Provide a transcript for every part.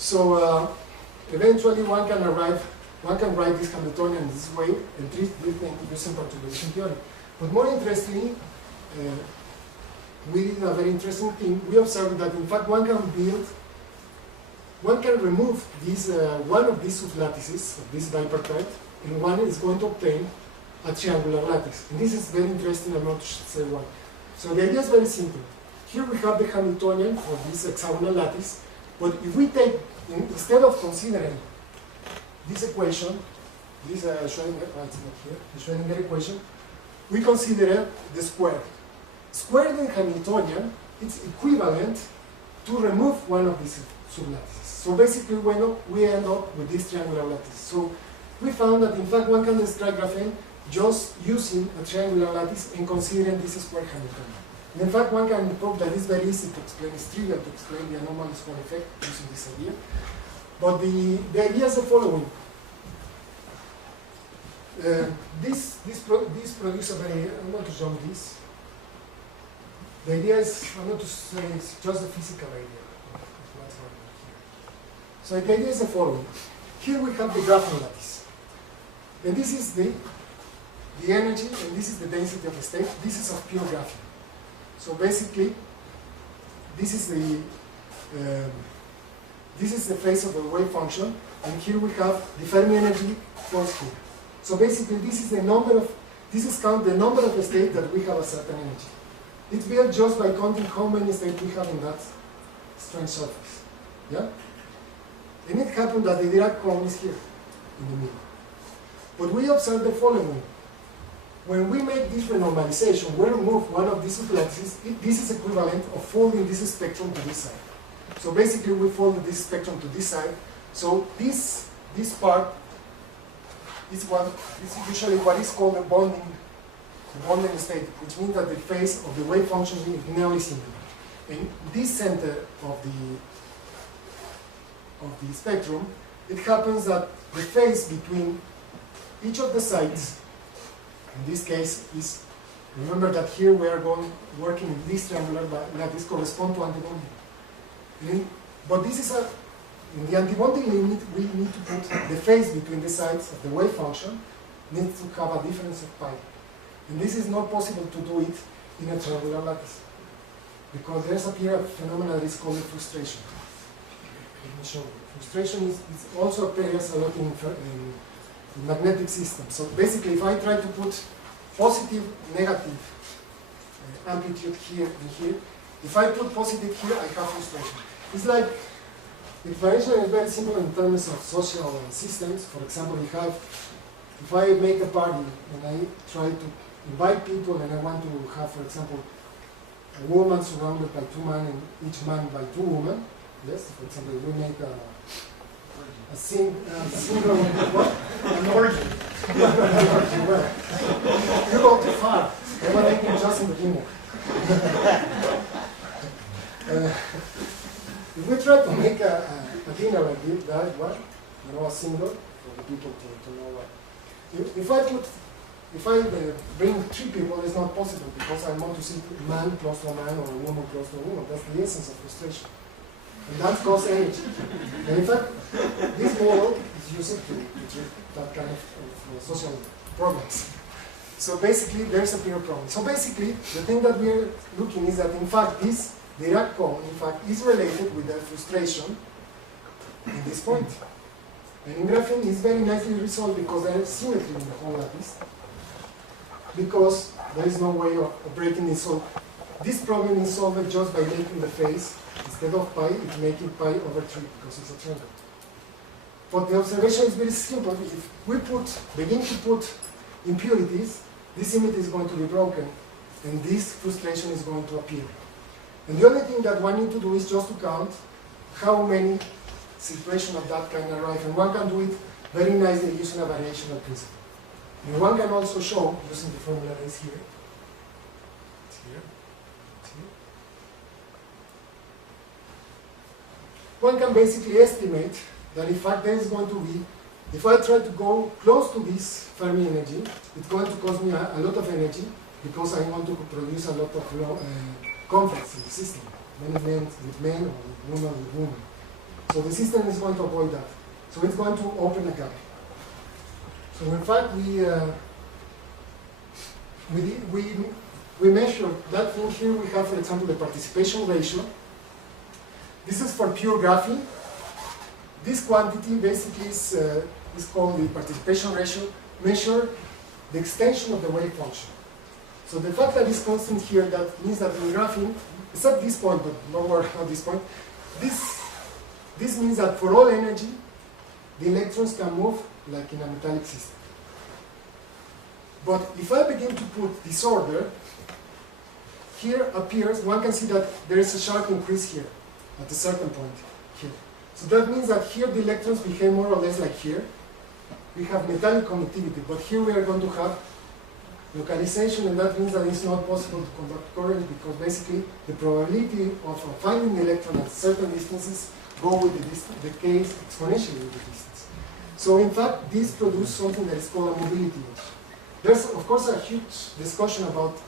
So eventually one can write this Hamiltonian in this way and treat different using perturbation theory. But more interestingly, we did a very interesting thing. We observed that in fact one can remove this one of these sublattices of this bipartite, and one is going to obtain a triangular lattice. And this is very interesting. I'm not sure to say why. So the idea is very simple. Here we have the Hamiltonian for this hexagonal lattice, but if we take, instead of considering this equation, this Schrödinger equation, we consider the square. Squared in Hamiltonian, it's equivalent to remove one of these sublattices. So basically we end up with this triangular lattice. So we found that in fact one can describe graphene just using a triangular lattice and considering this square Hamiltonian. And in fact one can prove that it's very easy to explain, it's trivial to explain the anomalous square effect using this idea. But the idea is the following. This produces a very, I'm going to jump this. The idea is, I'm going to say it's just a physical idea of what's happening here. So the idea is the following. Here we have the graphene lattice. And this is the energy, and this is the density of the state. This is of pure graphene. So basically, this is the phase of the wave function, and here we have the Fermi energy force here. So basically, this is the number of the states that we have a certain energy. It's built just by counting how many states we have in that strange surface. Yeah? And it happened that the Dirac cone is here in the middle. But we observe the following. When we make this renormalization, we remove one of these lattices, this is equivalent of folding this spectrum to this side. So basically we fold this spectrum to this side. So this part is usually what is called the bonding state, which means that the phase of the wave function is nearly singular. In this center of the spectrum, it happens that the phase between each of the sides, in this case, is, remember that here we are working in this triangular lattice correspond to antibonding. But this is in the antibonding limit, we need to put the phase between the sides of the wave function needs to have a difference of pi. And this is not possible to do it in a triangular lattice, because there's a phenomenon that is called frustration. Let me show you. Frustration is also appears a lot in magnetic systems. So basically, if I try to put positive, negative amplitude here and here, if I put positive here, I have frustration. It's like, the explanation is very simple in terms of social systems. For example, if I make a party and I try to invite people and I want to have, for example, a woman surrounded by two men and each man by two women, yes, for example, we make a single what? An orgy. You go too far. I want to make just in the beginning. If we try to make a dinner like this, that what? You know, a single for the people to know what. If I bring three people, it's not possible because I want to see a man close to a man or a woman close to a woman. That's the essence of frustration. And that causes energy. And in fact, this model is used to treat that kind of social problems. So basically, there's a pure problem. So basically, the thing that we're looking is that in fact, this Dirac cone, in fact, is related with the frustration in this point. And in graphene, it's very nicely resolved because there is symmetry in the whole lattice. Because there is no way of breaking this. So this problem is solved just by making the phase, instead of pi, it's making pi over 3 because it's a triangle. But the observation is very simple. If we begin to put impurities, this symmetry is going to be broken, and this frustration is going to appear. And the only thing that one needs to do is just to count how many situations of that kind arrive. And one can do it very nicely using a variational principle. And one can also show, using the formula that is here, it's here, it's here. One can basically estimate that in fact there is going to be, if I try to go close to this Fermi energy, it's going to cost me a lot of energy because I want to produce a lot of conflicts in the system, many men with men or women with women. So the system is going to avoid that. So it's going to open a gap. So in fact, we measure that thing here. We have, for example, the participation ratio. This is for pure graphene. This quantity basically is called the participation ratio. Measure the extension of the wave function. So the fact that it's constant here, that means that in graphene, except this point, but lower at this point, this means that for all energy, the electrons can move like in a metallic system. But if I begin to put disorder, here appears, one can see that there is a sharp increase here, at a certain point here. So that means that here the electrons behave more or less like here. We have metallic conductivity, but here we are going to have localization, and that means that it's not possible to conduct current, because basically the probability of finding the electron at certain distances go with the decay exponentially with the distance. So in fact, this produces something that is called a mobility edge. There's of course a huge discussion about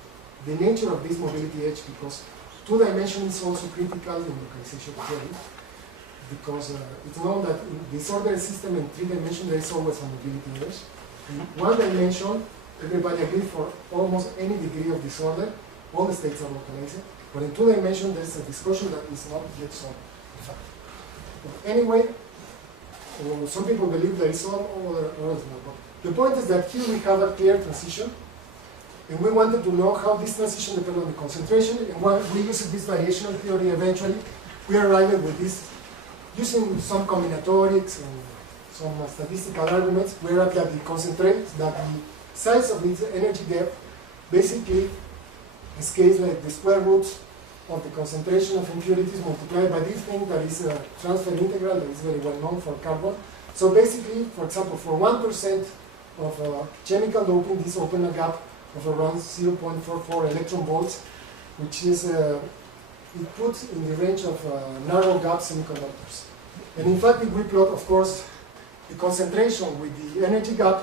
the nature of this mobility edge, because 2 dimension is also critical in localization theory, because it's known that in disordered system in 3 dimension there is always a mobility edge. In 1 dimension, everybody agrees for almost any degree of disorder, all the states are localized. But in 2 dimension, there's a discussion that is not yet solved. But anyway, some people believe there is some, others not. But the point is that here we have a clear transition, and we wanted to know how this transition depends on the concentration, and when we use this variational theory, eventually we arrived with this, using some combinatorics and some statistical arguments, we arrived at the concentrate, that the size of this energy gap basically scales like the square root of the concentration of impurities multiplied by this thing that is a transfer integral that is very well known for carbon. So basically, for example, for 1% of chemical doping, this opens a gap of around 0.44 electron volts, which is it puts in the range of narrow gap semiconductors. And in fact, if we plot, of course, the concentration with the energy gap,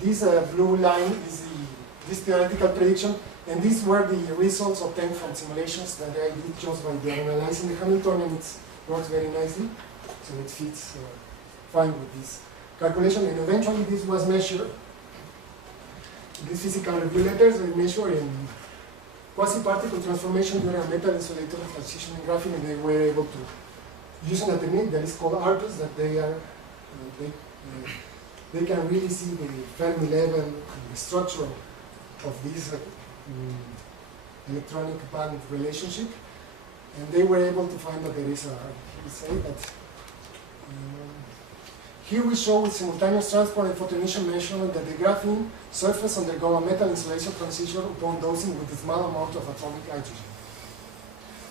this blue line is this theoretical prediction, and these were the results obtained from simulations that I did just by analyzing the Hamiltonian. It works very nicely, so it fits fine with this calculation. And eventually, this was measured. These physical regulators they measure in quasi-particle transformation during a metal insulator transition in graphene, and they were able to, using a technique that is called ARPS, that they can really see the Fermi level and the structure of this electronic band relationship, and they were able to find that there is here we show with simultaneous transport and photoemission measurement that the graphene surface undergo a metal insulation transition upon dosing with a small amount of atomic hydrogen.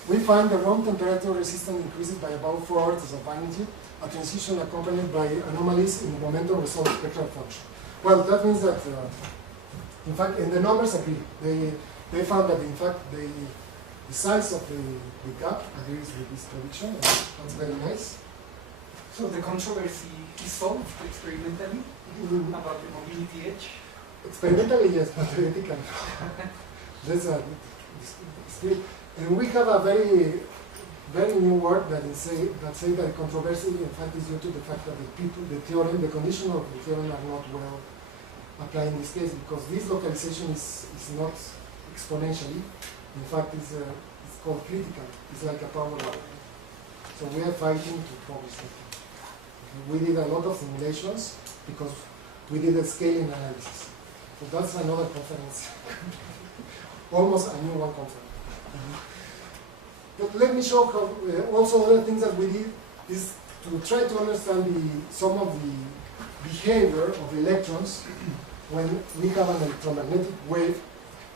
We find the room temperature resistance increases by about 4 orders of magnitude, a transition accompanied by anomalies in the momentum result spectral function. Well, that means that, in fact, and the numbers agree. They found that, in fact, the size of the gap agrees with this prediction, and that's very nice. So the controversy is solved experimentally about the mobility edge? Experimentally, yes, but theoretically. That's and we have a very new work that say that the controversy, in fact, is due to the fact that the condition of the theorem are not well applied in this case, because this localization is not exponentially. In fact, it's called critical. It's like a power law. So we are fighting to publish that. We did a lot of simulations because we did a scaling analysis. So that's another conference. Almost a new one conference. But let me show how, also other things that we did is to try to understand some of the behavior of electrons when we have an electromagnetic wave.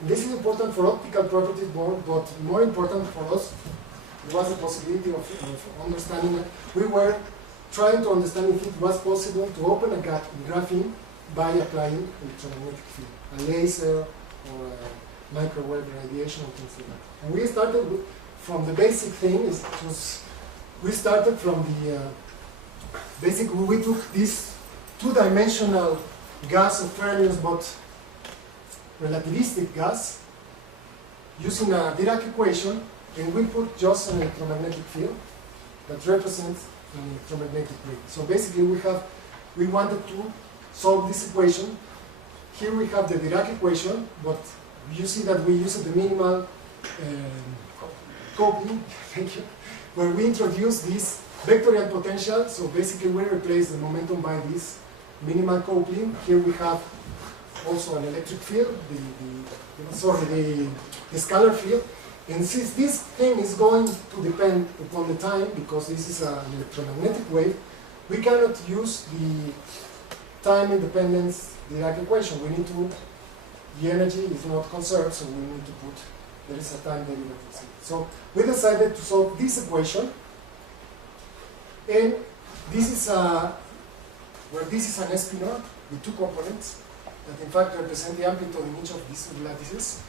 And this is important for optical properties, but more important for us was the possibility of understanding it. We were trying to understand if it was possible to open a gap in graphene by applying electromagnetic field, a laser or a microwave radiation or things like that. And we started from the basic thing, we started from the basically we took this two-dimensional gas of fermions, but relativistic gas, using a Dirac equation, and we put just an electromagnetic field that represents an electromagnetic wave. So basically we wanted to solve this equation. Here we have the Dirac equation, but you see that we use the minimal coupling, thank you, where we introduce this vectorial potential. So basically we replace the momentum by this minimal coupling. Here we have also an electric field, the scalar field. And since this thing is going to depend upon the time, because this is an electromagnetic wave, we cannot use the time independence Dirac equation. We need to, the energy is not conserved, so we need to put, there is a time derivative. So we decided to solve this equation, and this is where this is an spinor with two components that in fact represent the amplitude in each of these lattices.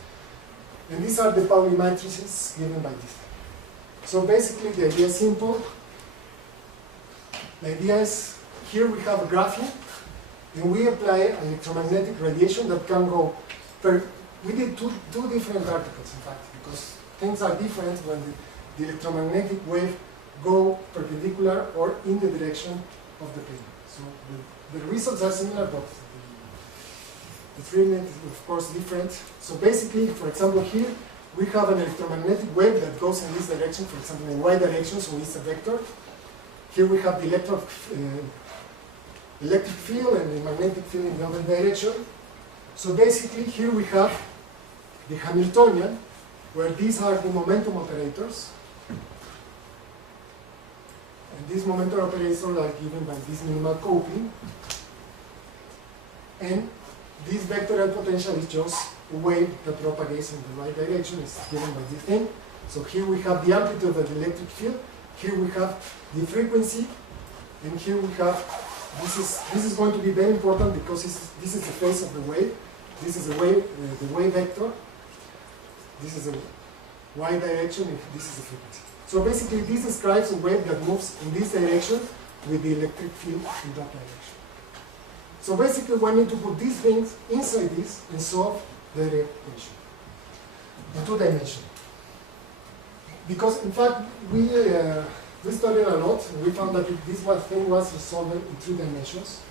And these are the Pauli matrices given by this. So basically the idea is simple. The idea is, here we have a graphene, and we apply electromagnetic radiation that can go we did two different articles, in fact, because things are different when the electromagnetic wave go perpendicular or in the direction of the plane. So the results are similar, but the treatment is of course different. So basically, for example, here we have an electromagnetic wave that goes in this direction, for example, in y direction, so it's a vector. Here we have the electric field and the magnetic field in the other direction. So basically, here we have the Hamiltonian, where these are the momentum operators. And these momentum operators are given by this minimal coupling. And this vectorial potential is just a wave that propagates in the right direction, is given by this thing. So here we have the amplitude of the electric field. Here we have the frequency. And here we have, this is going to be very important because this is the phase of the wave. This is the wave vector. This is the y direction, and this is the frequency. So basically, this describes a wave that moves in this direction with the electric field in that direction. So basically, we need to put these things inside this and solve the equation in 2 dimensions. Because in fact, we studied a lot, and we found that this thing was solved in 3 dimensions.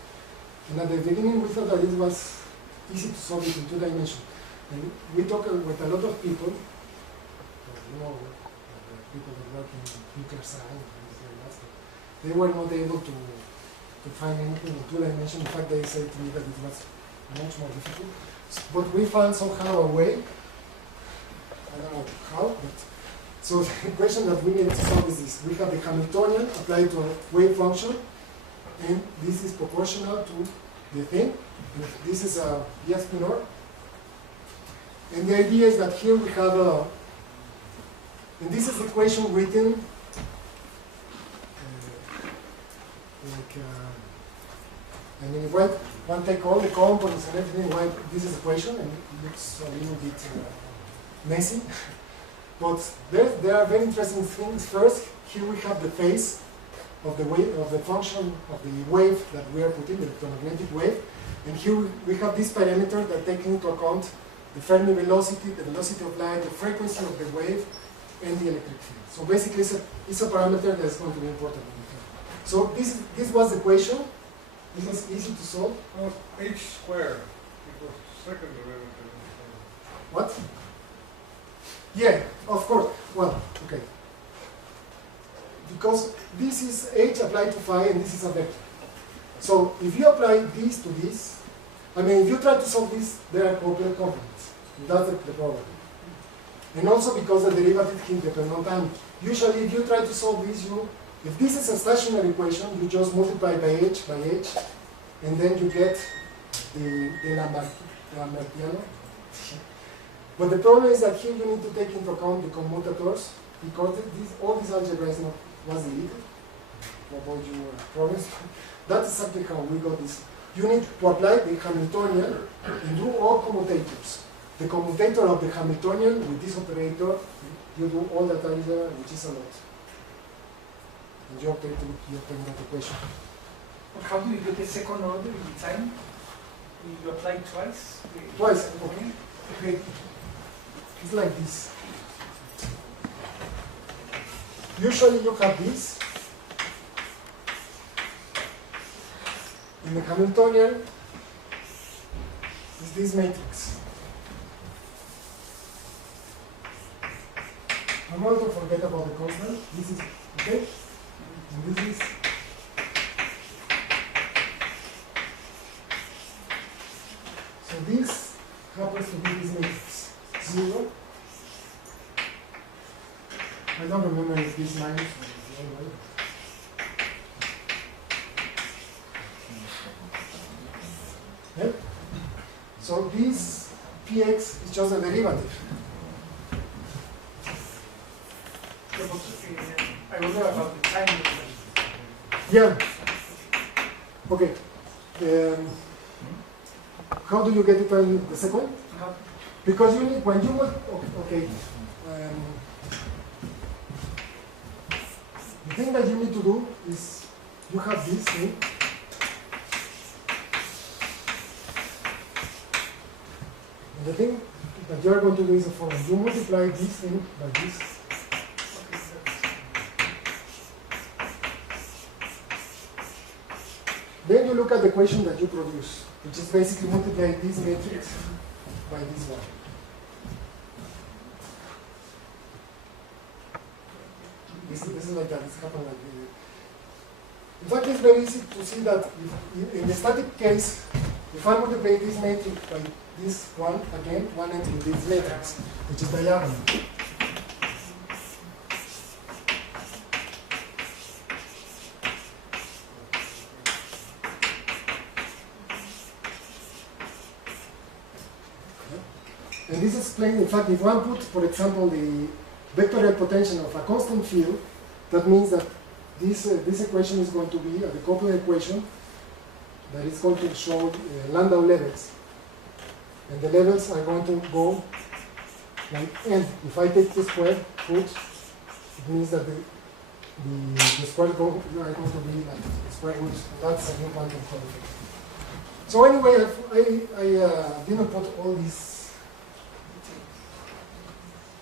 And at the beginning, we thought that it was easy to solve it in 2 dimensions. And we talked with a lot of people, people that work in nuclear science, they were not able to find anything in 2 dimensions. In fact, they said to me that it was much more difficult. But we found somehow a way, I don't know how, but so the equation that we need to solve is this. We have the Hamiltonian applied to a wave function, and this is proportional to the thing. And this is a spinor. And the idea is that here we have a, and this is the equation written I mean, if one take all the components and everything, this is the equation, and it looks a little bit messy. But there are very interesting things. First, here we have the phase of the wave, of the function of the wave that we are putting, the electromagnetic wave. And here we have this parameter that takes into account the Fermi velocity, the velocity of light, the frequency of the wave, and the electric field. So basically, it's a parameter that is going to be important. So this was the equation. This is easy to solve. Well, h squared equals second derivative. What? Yeah, of course. Well, okay. Because this is h applied to phi, and this is a vector. So if you apply this to this, I mean, if you try to solve this, there are complex components. That's the problem. And also because the derivative can depend on time. Usually, if you try to solve this, if this is a stationary equation, you just multiply by h, and then you get the Lambertiano. But the problem is that here you need to take into account the commutators, because all this algebra is not was deleted to avoid your problems. That's exactly how we got this. You need to apply the Hamiltonian and do all commutators. The commutator of the Hamiltonian with this operator, you do all that algebra, which is a lot. And you obtain that equation. But how do you get the second order in time? You apply twice? Twice, okay. Okay. It's like this. Usually you have this, in the Hamiltonian is this matrix. I'm going to forget about the constant. This is okay, and this is so this happens to be this matrix 0. I don't remember if this minus or zero, right? Okay. So this px is just a derivative. I wonder about the time movement. Yeah. Okay. How do you get it on the second? Because you need, when you want, okay. The thing that you need to do is you have this thing. And the thing that you are going to do is the following. You multiply this thing by this. Then you look at the equation that you produce, which is basically multiply this matrix by this one. This is like that, it's happening like this. In fact, it's very easy to see that if, in the static case, if I multiply this matrix by this one, again, one entry this matrix, which is diagonal. And this explains, in fact, if one put, for example, the vectorial potential of a constant field, that means that this equation is going to be a decoupling equation that is going to show Landau levels. And the levels are going to go like n. If I take the square root, it means that the square are going to be like the square root. That's a new quantum quantity. So anyway, I didn't put all these.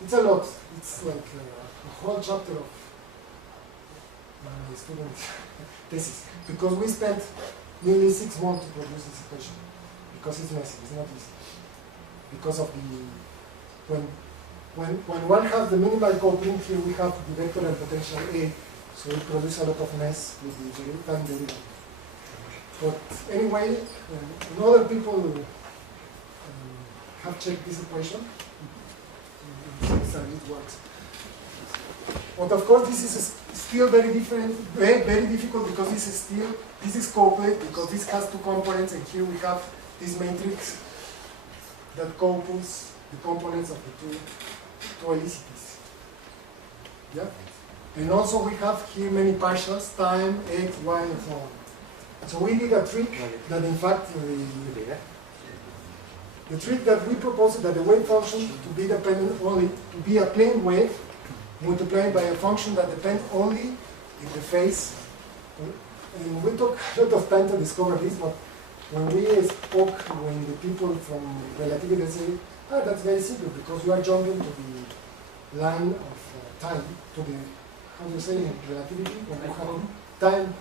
It's a lot. It's like a whole chapter of my student thesis, because we spent nearly 6 months to produce this equation, because it's messy, it's not easy. Because of the, when one has the minimal coupling, here we have the vectorial potential A, so we produce a lot of mess with the time derivative. But anyway, other people have checked this equation. It works. But of course, this is still very different, very difficult, because this is coupled, because this has 2 components, and here we have this matrix that couples the components of the two helicities. Yeah? And also we have here many partials, time, x, y, and so on. So we did a trick that in fact the trick that we proposed, that the wave function to be dependent only, to be a plane wave multiplied by a function that depends only in the phase. And we took a lot of time to discover this, but when we spoke, when the people from relativity said, that's very simple, because you are jumping to the line of time, to the, how do you say in relativity? When you have time,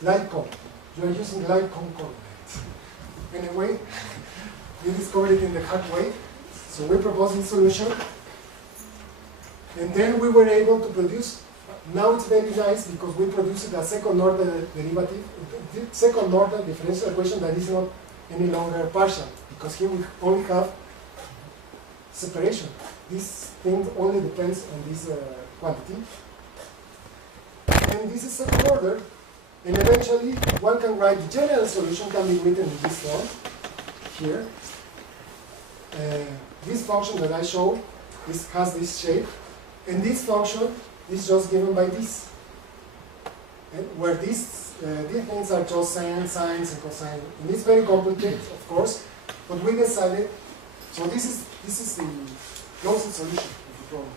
light cone. You are using light cone coordinates. Anyway, we discovered it in the hard way, so we proposed this solution, and then we were able to produce. Now it's very nice because we produced a second-order derivative, second-order differential equation that is not any longer partial, because here we only have separation. This thing only depends on this quantity, and this is second order. And eventually, one can write the general solution can be written in this form here. This function that I showed has this shape, and this function is just given by this, and where these things are just sines and cosines. And it's very complicated, of course, but we decided. So this is the closest solution of the problem.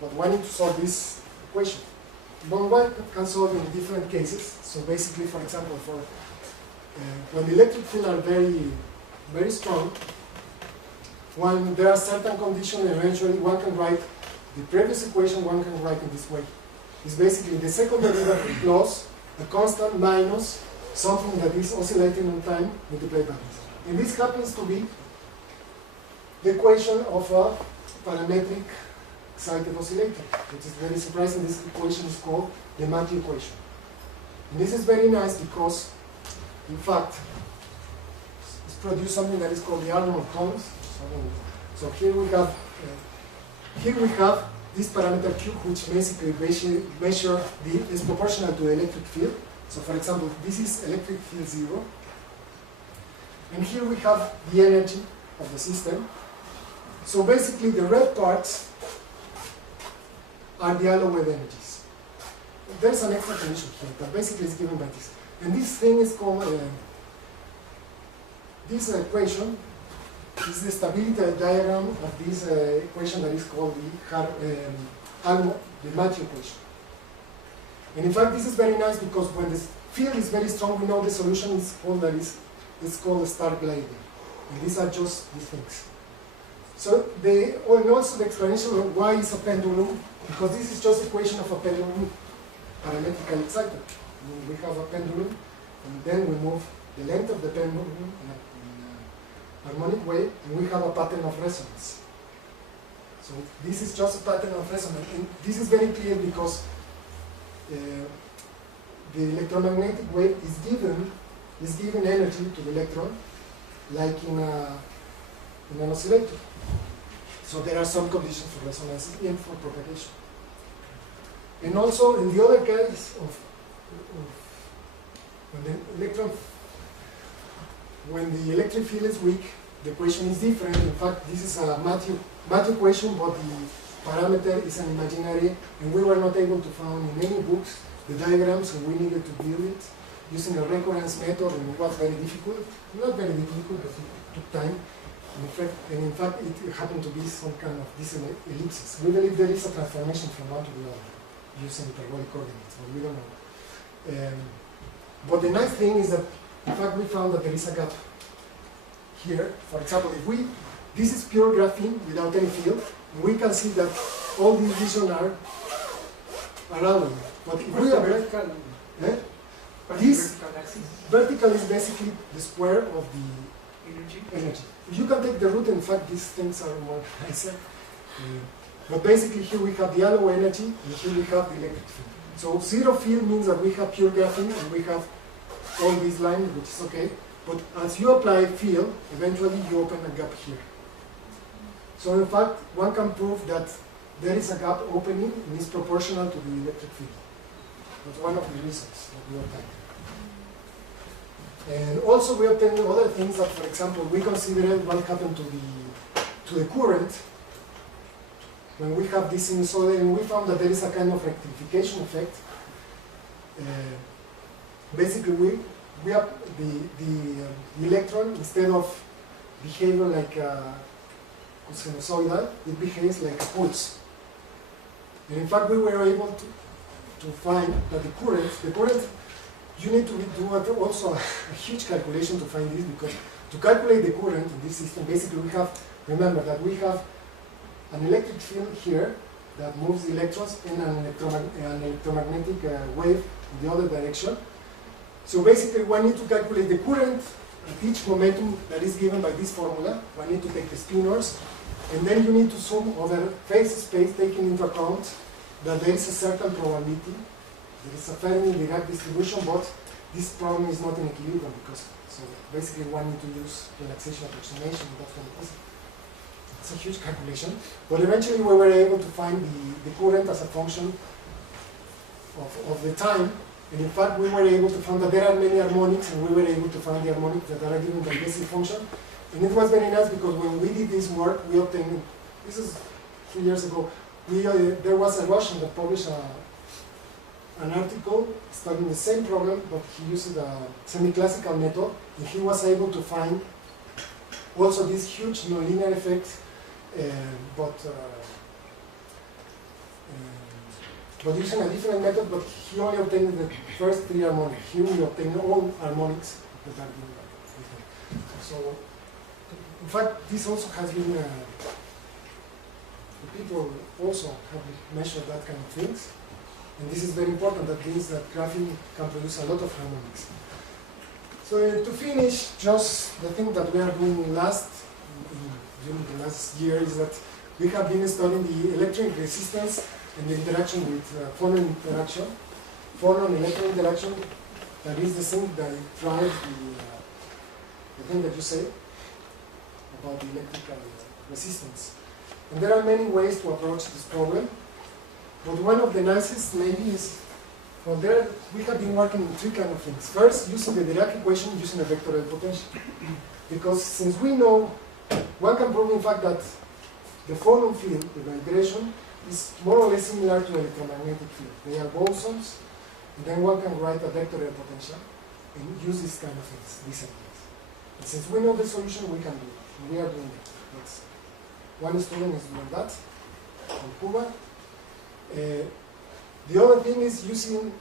But one needs to solve this equation. But one can solve in different cases. So basically, for example, for when the electric field are very, very strong, when there are certain conditions, eventually one can write the previous equation, one can write in this way. It's basically the second derivative plus a constant minus something that is oscillating on time multiplied by this. And this happens to be the equation of a parametric excited oscillator, which is very surprising. This equation is called the Matthew equation. And this is very nice because, in fact, it's produced something that is called the Arnold of tones. So here we have this parameter Q, which basically measure is proportional to the electric field. So for example, this is electric field 0. And here we have the energy of the system. So basically the red parts are the allowed energies. There's an extra condition here that basically is given by this. And this thing is called, this equation is the stability diagram of this equation that is called the Matthew equation. And in fact, this is very nice because when the field is very strong, we know the solution is called it's called a star gliding. And these are just these things. So and also the explanation of why is a pendulum, because this is just equation of a pendulum parametrically excited. We have a pendulum, and then we move the length of the pendulum in a harmonic way, and we have a pattern of resonance. So this is just a pattern of resonance, and this is very clear because the electromagnetic wave is given energy to the electron, like in an oscillator. So there are some conditions for resonance and for propagation. And also in the other case of when the electric field is weak, the equation is different. In fact, this is a Matthew equation, but the parameter is an imaginary, and we were not able to find in any books the diagrams, and we needed to build it using a recurrence method, and it was very difficult. Not very difficult, but it took time. In fact, it happened to be some kind of this ellipsis. We believe there is a transformation from one to the other using hyperbolic coordinates, but we don't know. But the nice thing is that, in fact, we found that there is a gap here. For example, this is pure graphene without any field, and we can see that all these regions are allowed. But if we are vertical, this vertical axis vertical is basically the square of the energy. You can take the root, in fact, these things are more nicer. But basically, here we have the allo energy, and here we have the electric field. So zero field means that we have pure graphene, and we have all these lines, which is okay. But as you apply field, eventually you open a gap here. So in fact, one can prove that there is a gap opening, and it's proportional to the electric field. That's one of the reasons that we obtained. And also we obtained other things that, for example, we considered what happened to the current when we have this sinusoid, and we found that there is a kind of rectification effect. Basically, we have the electron, instead of behaving like a sinusoidal, it behaves like a pulse. And in fact, we were able to find that the current, you need to do also a huge calculation to find this, because to calculate the current in this system, basically we have, remember that we have an electric field here that moves the electrons in an electromagnetic wave in the other direction. So basically one need to calculate the current at each momentum that is given by this formula. One need to take the spinors, and then you need to sum over phase space, taking into account that there is a certain probability. There is a Fermi-Dirac distribution, but this problem is not in equilibrium, because so basically one need to use relaxation approximation, and that kind of thing. It's a huge calculation, but eventually we were able to find the current as a function of the time, and in fact we were able to find that there are many harmonics, and we were able to find the harmonics that are given by basic function. And it was very nice because when we did this work, we obtained, this is 3 years ago, there was a Russian that published an article studying the same problem, but he used a semi-classical method, and he was able to find also this huge nonlinear effect, but using a different method. But he only obtained the first 3 harmonics. Here we obtained all harmonics that are given by different. So, in fact, this also has been, the people also have measured that kind of things. And this is very important. That means that graphene can produce a lot of harmonics. So to finish, just the thing that we are doing during the last year is that we have been studying the electric resistance and the interaction with phonon interaction. Phonon-electron interaction, that is the thing that drives the thing that you say about the electrical resistance. And there are many ways to approach this problem, but one of the nicest maybe is, well, there we have been working on three kinds of things. First, using the Dirac equation using a vectored potential. Because since we know, one can prove in fact that the phonon field, the vibration, is more or less similar to electromagnetic field. They are bosons, and then one can write a vectored potential and use this kind of things, these ideas. And since we know the solution, we can do it. And we are doing it. That's one student is doing that from Cuba. The other thing is using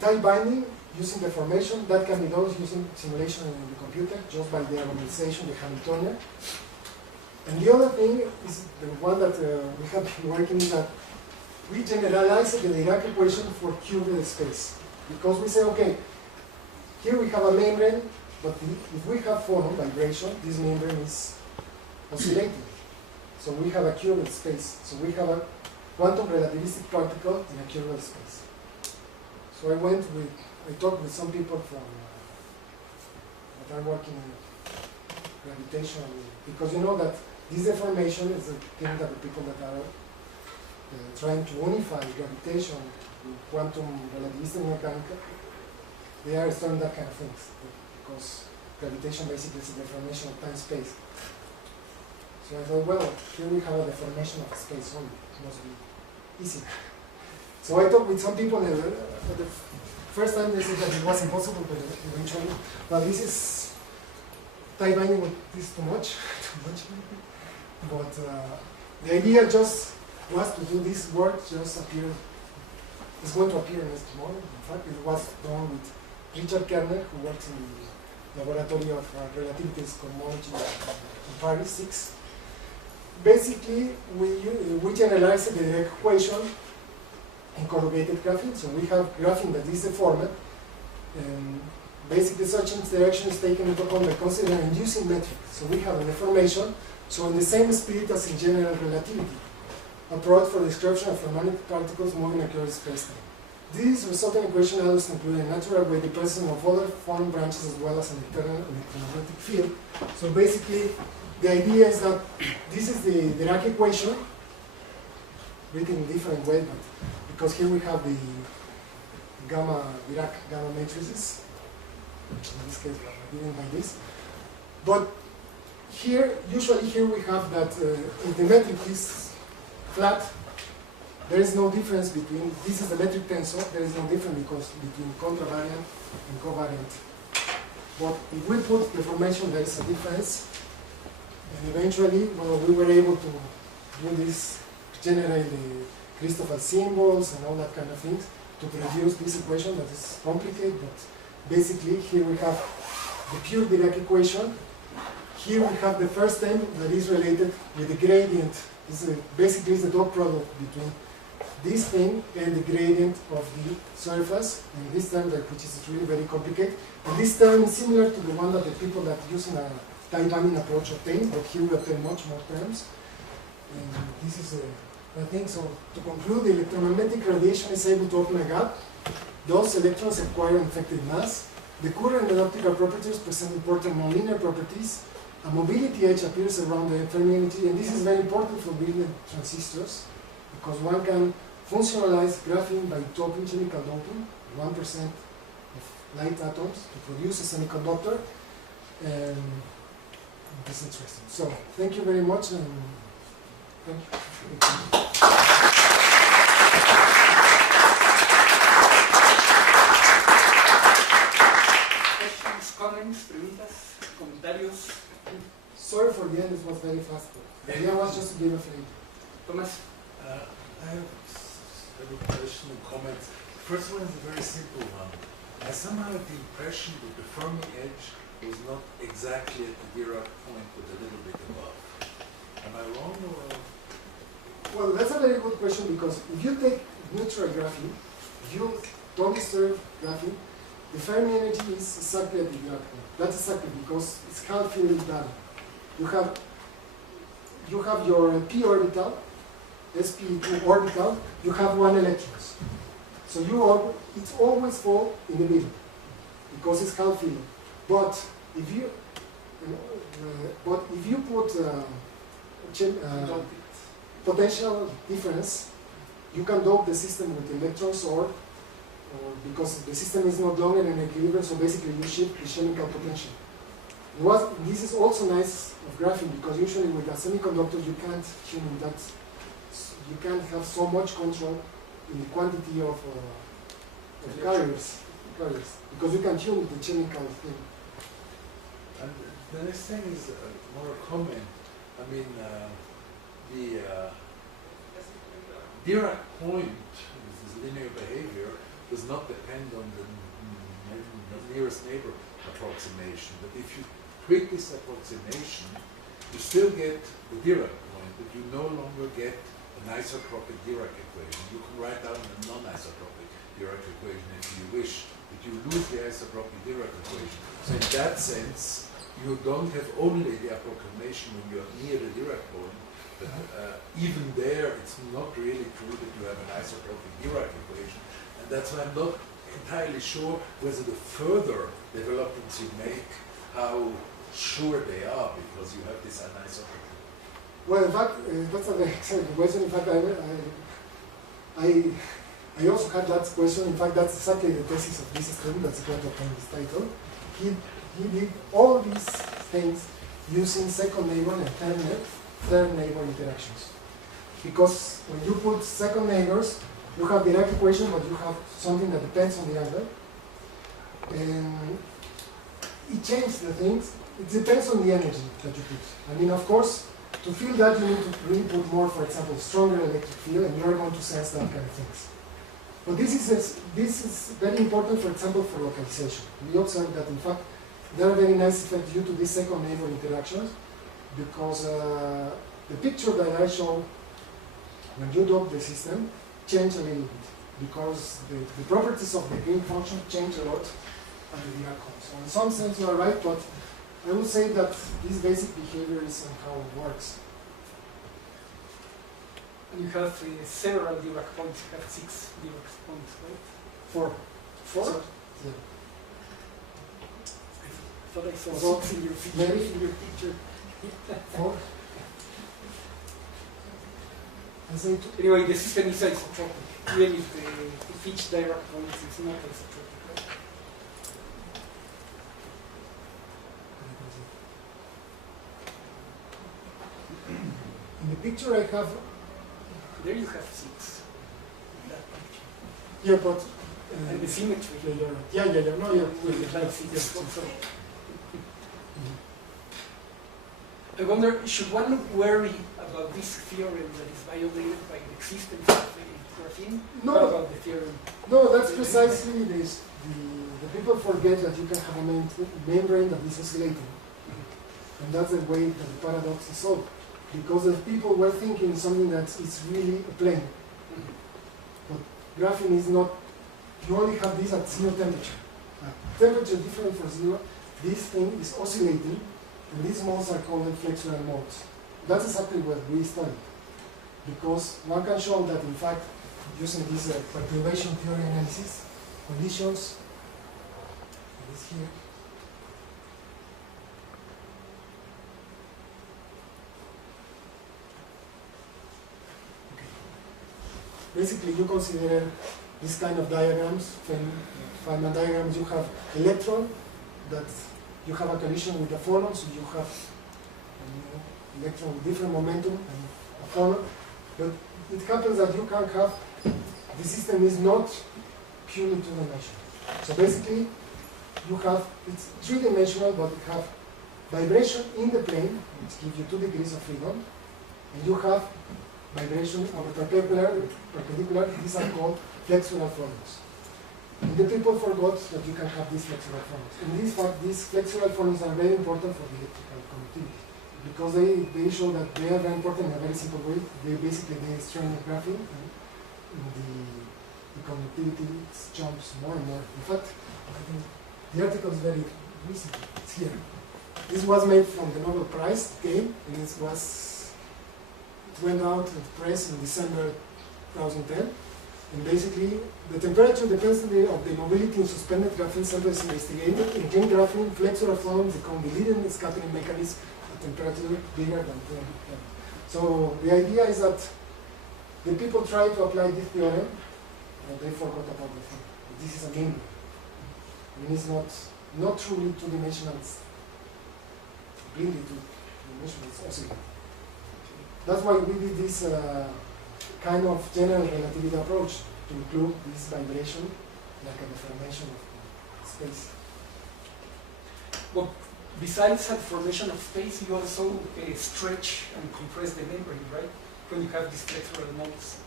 tie binding, using deformation. That can be done using simulation in the computer, just by the harmonization, the Hamiltonian. And the other thing is the one that we have been working is that we generalize the Dirac equation for curved space. Because we say, okay, here we have a membrane, but if we have phonon vibration, this membrane is oscillating. So we have a curved space. So we have a quantum relativistic particle in a curved space. So I talked with some people from that are working in gravitation, because you know that this deformation is the thing that the people that are trying to unify gravitation with quantum relativistic mechanics, they are studying that kind of things, because gravitation basically is a deformation of time-space. So I thought, well, here we have a deformation of space only. It must be easy. So I talked with some people, and the first time they said that it was impossible, but eventually, well, this is tie binding with this too much. But the idea just was to do this work, just appear, it's going to appear next tomorrow. In fact, it was done with Richard Kerner, who works in the laboratory of relativities cosmology in Paris 6. Basically, we generalize the Dirac equation in corrugated graphene. So we have graphene that is deformed. Basically, such interaction is taken into account by considering inducing metric. So we have a deformation, so in the same speed as in general relativity, approach for the description of harmonic particles moving across space-time. This resulting equation allows include a natural wave the presence of other phonon branches as well as an internal electromagnetic field. So basically, the idea is that this is the Dirac equation, written in different way, but because here we have the Dirac gamma matrices. In this case, we're given by this. But here, usually here we have that if the metric is flat, there is no difference between, this is the metric tensor, there is no difference between contravariant and covariant. But if we put deformation, there is a difference. And eventually, well, we were able to do this, generate the Christoffel symbols and all that kind of things to produce this equation that is complicated, but basically here we have the pure Dirac equation. Here we have the first term that is related with the gradient. Basically it's the dot product between this thing and the gradient of the surface, and this term which is really very complicated. And this term is similar to the one that the people that using a tie binding approach obtain, but here we obtain much more terms. And this is the thing. So to conclude, the electromagnetic radiation is able to open a gap. Those electrons acquire effective mass. The current and optical properties present important nonlinear properties. A mobility edge appears around the Fermi energy, and this is very important for building transistors, because one can functionalize graphene by doping, chemical doping, 1% of light atoms to produce a semiconductor. And that's interesting. So, thank you very much, and thank you. Questions, comments, preguntas, comentarios? Sorry for the end, it was very fast. The idea was just to give a flavor. Thomas? I have several questions and comments. The first one is a very simple one. I somehow had the impression that the Fermi edge was not exactly at the Dirac point, but a little bit above. Am I wrong, or? Well, that's a very good question, because if you take neutral graphene, if you don't disturb graphene, the Fermi energy is exactly at the Dirac point. That's exactly because it's half-filled value. You have your p orbital, sp2 orbital, you have 1 electrons. So it's always fall in the middle because it's half-filled. But if you put potential difference, you can dope the system with electrons or because the system is no longer in equilibrium, so basically you shift the chemical potential. This is also nice of graphene because usually with a semiconductor you can't tune that, you can't have so much control in the quantity of carriers, because you can tune the chemical thing. And the next thing is more a comment. I mean, the Dirac point, this linear behavior, does not depend on the nearest neighbor approximation. But if you tweak this approximation, you still get the Dirac point, but you no longer get an isotropic Dirac equation. You can write down a non-isotropic Dirac equation if you wish, but you lose the isotropic Dirac equation. So in that sense, you don't have only the approximation when you're near the Dirac point, but even there, it's not really true that you have an isotropic Dirac equation. And that's why I'm not entirely sure whether the further developments you make, how sure they are, because you have this anisotropic. Well, in fact, that's a very excellent question. In fact, I also had that question. In fact, that's exactly the thesis of this student. That's what obtained this title. He did all these things using second neighbor and third neighbor interactions. Because when you put second neighbors, you have the Dirac equation, but you have something that depends on the angle. And it changes the things. It depends on the energy that you put. I mean, of course, to feel that, you need to really put more, for example, stronger electric field, and you're going to sense that kind of things. But this is very important, for example, for localization. We observe that, in fact, there are very nice effects due to these second neighbor interactions, because the picture that I show when you dope the system change a little bit, because the properties of the green function change a lot at the Dirac point. So in some sense you are right, but I would say that this basic behavior is how it works. And you have several Dirac points. You have 6 Dirac points, right? 4. 4? Yeah. I thought I saw So 6 in your picture. maybe In your picture. 4. Anyway, the system is isotropic, even if each Dirac point is not isotropic, right? In the picture I have, There you have 6. In that picture. yeah, but And the symmetry. yeah, you're right. Yeah, no, yeah. With the like 6 Yes. also. I wonder, should one worry about this theorem that is violated by the existence of graphene? No. What about the theorem? No, that's precisely this. The people forget that you can have a membrane that is oscillating. And that's the way that the paradox is solved. Because the people were thinking something that is really a plane. But graphene is not, you only have this at 0 temperature. At temperature different from 0, this thing is oscillating, and these modes are called flexural modes. That's exactly what we studied. Because one can show that, in fact, using this perturbation theory analysis, conditions, it is here. Basically, you consider this kind of diagrams, Feynman diagrams. You have electron that you have a collision with a phonon, so you have electron with different momentum and a phonon. But it happens that you can have, the system is not purely two-dimensional. So basically, you have, it's three-dimensional, but you have vibration in the plane, which gives you 2 degrees of freedom, and you have vibration over perpendicular, these are called flexural phonons. And the people forgot that you can have these flexural phonons. In this fact, these flexural phonons are very important for the electrical conductivity, because they show that they are very important in a very simple way. They basically strain the graphene, the conductivity jumps more and more. In fact, I think the article is very recent. It's here. This was made from the Nobel Prize game, and it went out at press in December 2010. And basically, the temperature depends on the mobility in suspended graphene samples investigated. In clean graphene, flexural forms become the leading scattering mechanism at temperature bigger than 20. So the idea is that the people try to apply this theorem, and they forgot about the thing. This is a game. I mean, it's not truly two-dimensional. It's completely two-dimensional. It's oscillating. That's why we did this kind of general relativity approach to include this vibration like a deformation of the space. Well, besides the formation of space, you also stretch and compress the membrane, right? When you have these flexural modes.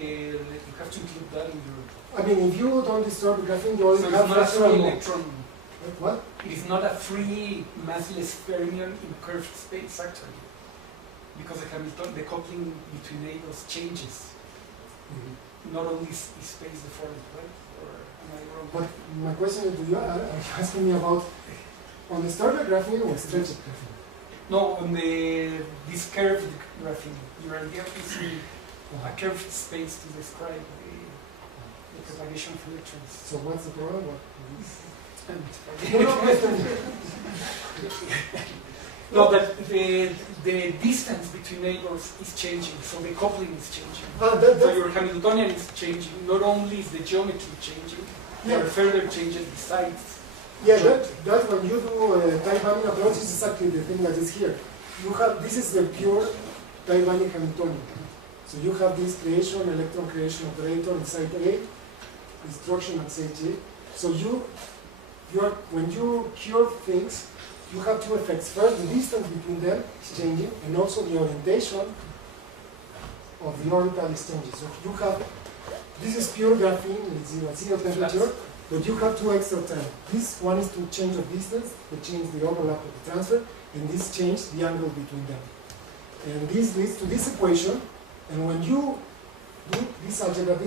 You have to include that in your... I mean, if you don't disturb the graphene, you So only it's have not a flexural free mode. electron. What? It is not a free massless fermion in curved space, actually. Because the coupling between neighbors changes. Not only is space deformed, right? Or am I wrong? But my question is, are you asking me about on the starter graphene or stretched graphene? No, on this curved graphene. Your idea is a curved space to describe the propagation of electrons. So what's the problem? What No, that the distance between neighbors is changing, so the coupling is changing. So your Hamiltonian is changing. Not only is the geometry changing, there are further changes besides. Yeah, that when you do time binding approach is exactly the thing that is here. You have this is the pure time binding Hamiltonian. So you have this creation, electron creation operator inside A, destruction at stage A. So when you cure things, you have two effects. First, the distance between them is changing, and also the orientation of the orbital is changing. So you have, this is pure graphene, it's at zero temperature, but you have two extra terms. This one is to change of distance, to change the overlap of the transfer, and this changes the angle between them. And this leads to this equation, and when you do this algebra,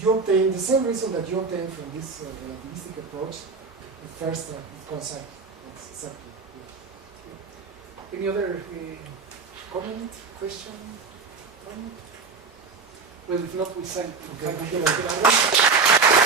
you obtain the same result that you obtain from this relativistic approach. The first concept. That's exactly. Yeah. Any other comment, question? Well, if not, we sign. Okay, thank you.